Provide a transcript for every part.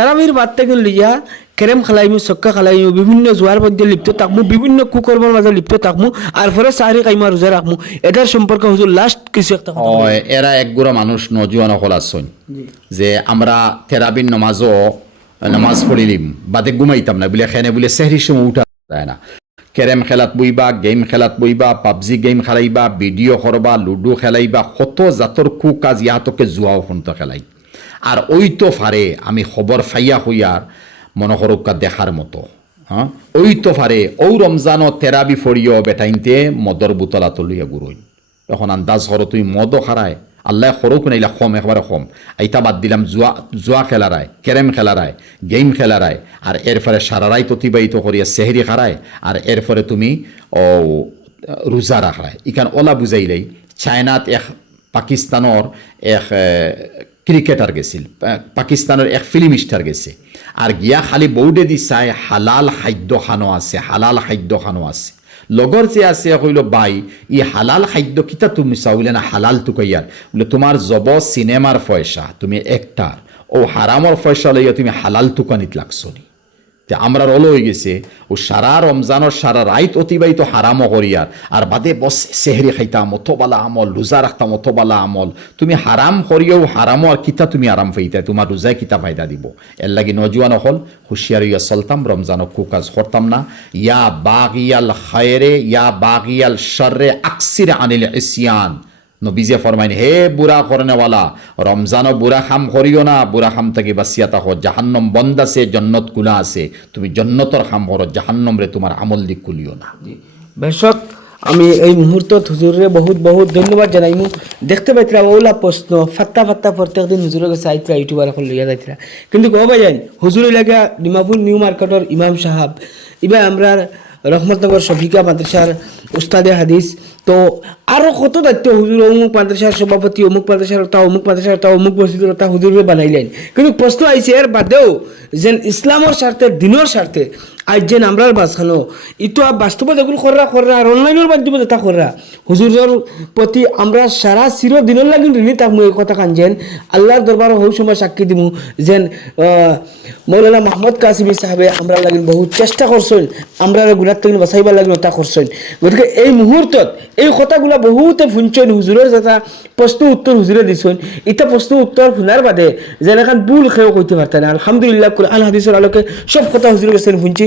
তারাবির বাদ থেকে লিয়া কেরেম খেলাইমু চক্কা খেলাইমু বিভিন্ন জোয়ার মধ্যে লিপ্ত থাকমু বিভিন্ন কুকর্মের মাঝে লিপ্ত থাকমু আর পরে সাহারি কাইমা রোজা রাখমু এটার সম্পর্কে হুজুর লাস্ট কিছু একটা কথা বলেন। এরা একগুড়া মানুষ নজুয়ান হল আসছেন যে আমরা তেরাবিন নামাজ পড়িলিম বাদে ঘুমাইতাম না বলে খেনে বলে সেহরির সময় উঠা যায় না। ক্যারেম খেলাত বইবা, গেম খেলাত বইবা, পাবজি গেম খেলাইবা, ভিডিও করবা, লুডো খেলাইবা, কত জাতর কাজ ইহাতকে জুয়াও ফোন খেলাই। আর ওই তো ফারে আমি খবর ফাইয়া হইয়ার মনে করুকা দেখার মতো। হ্যাঁ ওই তো ফারে ও রমজানও তেরাবি ফড়িও বেটাইনতে মদর বুতলা তলিয়া গুরুই। এখন আন্দাজ করো তুই মদও খারায় আল্লাহ সরক নাইলা খম একবারে খম আইতা বাদ দিলাম জুয়া খেলারায়, ক্যারেম খেলারায়, গেম খেলারায়, আর এরপরে সারারাই অতিবাহিত করিয়া সেহরি খারায়, আর এরপরে তুমি রোজা রাখায়। ইখান ওলা বুঝাইলেই চায়নাত পাকিস্তানের এক ক্রিকেটার গেছিল, পাকিস্তানের এক ফিল্ম স্টার গেছে, আর গিয়া খালি বৌডে দি চাই হালাল খাদ্য খানো আছে, হালাল খাদ্য খানো আছে। লগর যে আছে কইল বাই ই হালাল খাদ্য কিতা তুমি চাও বলে না হালাল তো কইয়ার বলে তোমার জব সিনেমার পয়সা তুমি একটার ও হারামর পয়সা লইয়া তুমি হালাল তুকানিত লাগছো নি। আমরা রলো হয়ে গেছে ও সারা রমজানের সারা রাইত অতিবাহিত হারামও করিয়ার আর বাদে বস সেহরি খাইতাম অতবালা আমল, রোজা রাখতাম অতবালা আমল। তুমি হারাম করিয়াও হারামও আর কিতা তুমি আরাম পাইতা, তোমার রোজায় কিতা ফায়দা দিব। এর লাগি নজুয়ান হল হুঁশিয়ার ইয়া চলতাম, রমজানও কুকাজ করতাম না। ইয়া বাগিয়াল খায়রে ইয়া বাগিয়াল শর্রে আকসির আনিল ইসিয়ান। নবীজে ফরমাইন হে বুড়া করনেওয়ালা রমজানও বুড়া খাম করিও না, বুড়া খাম থেকে বাঁচিয়া থাকো। জাহান্নম বন্ধ আছে, জন্নত কুলা আছে, তুমি জন্নতর খাম করো, জাহান্নম রে তোমার আমল দিক কুলিও না। বেশক আমি এই মুহূর্তত হুজুরে বহুত বহুত ধন্যবাদ জানাইমু। দেখতে পাইতরা ওলা প্রশ্ন ফাত্তা ফাত্তা প্রত্যেক দিন হুজুরের কাছে আইতরা, ইউটিউবার এখন লইয়া যাইতরা, কিন্তু কব ভাইজান হুজুর লাগা ডিমাপুর নিউ মার্কেটর ইমাম সাহাব এবার আমরা রহমতনগর শফিকা মাদ্রাসার উস্তাদে হাদিস, তো আরও কত দায়িত্ব হুজুর অমুক মাদ্রাসার সভাপতি, অমুক মাদ্রাসার তা অমুক মাদ্রাসার তা অমুক মসজিদের তা হুজুরে বানাইলেন। কিন্তু প্রশ্ন আইছে এর বাদেও যেন ইসলামের স্বার্থে দিনের স্বার্থে আজ যেন আমরার বাসখানো ইতো বাস্তবে যেগুলো কররা আর অনলাইনের মাধ্যমে যেটা কররা হুজুরের প্রতি আমরা সারা চিরদিনের লাগি ঋণী থাকবো। এই কথা কান যেন আল্লাহর দরবারে হৌ সময় সাক্ষী দিব যেন মৌলানা মাহমুদ কাসিমি সাহেবে আমরা লাগিন বহুত চেষ্টা করছেন, আমরা গুণার থেকে বাঁচাইবার লাগিন তা করছেন। গতিকে এই মুহূর্তত এই কথাগুলো বহুতে শুনছেন, হুজুরের যেটা প্রশ্ন উত্তর হুজুরে দিচ্ছেন, এটা প্রশ্ন উত্তর শুনার বাদে যেন এখন ভুল খেয়েও কইতে পারতেন। আলহামদুলিল্লাহ কোরআন হাদিসের আলোকে সব কথা হুজুরের কাছে শুনছি,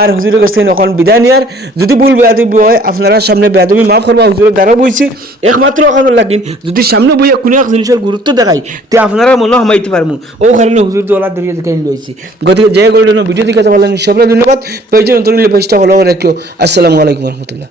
আর হুজুরের কাছে এখন বিদায় নেওয়ার যদি ভুল বেয়াদবি হয় আপনারা সামনে বেয়াদবি মাফ করবা। হুজুরের দ্বারা বইছি একমাত্র ওখানে লাগিন যদি সামনে বইয়া কোনো এক জিনিসের গুরুত্ব দেখাই তে আপনারা মনে হামাইতে পারবো। ও কারণে হুজুর দোলা ধরিয়ে দেখে লইছি। গতিকে যে গোল্ডেন ভিডিও দিকে ভালো সবাই ধন্যবাদ। প্রয়োজন অন্তরিলে পেজটা ভালো করে রাখিও। আসসালামু আলাইকুম রহমতুল্লাহ।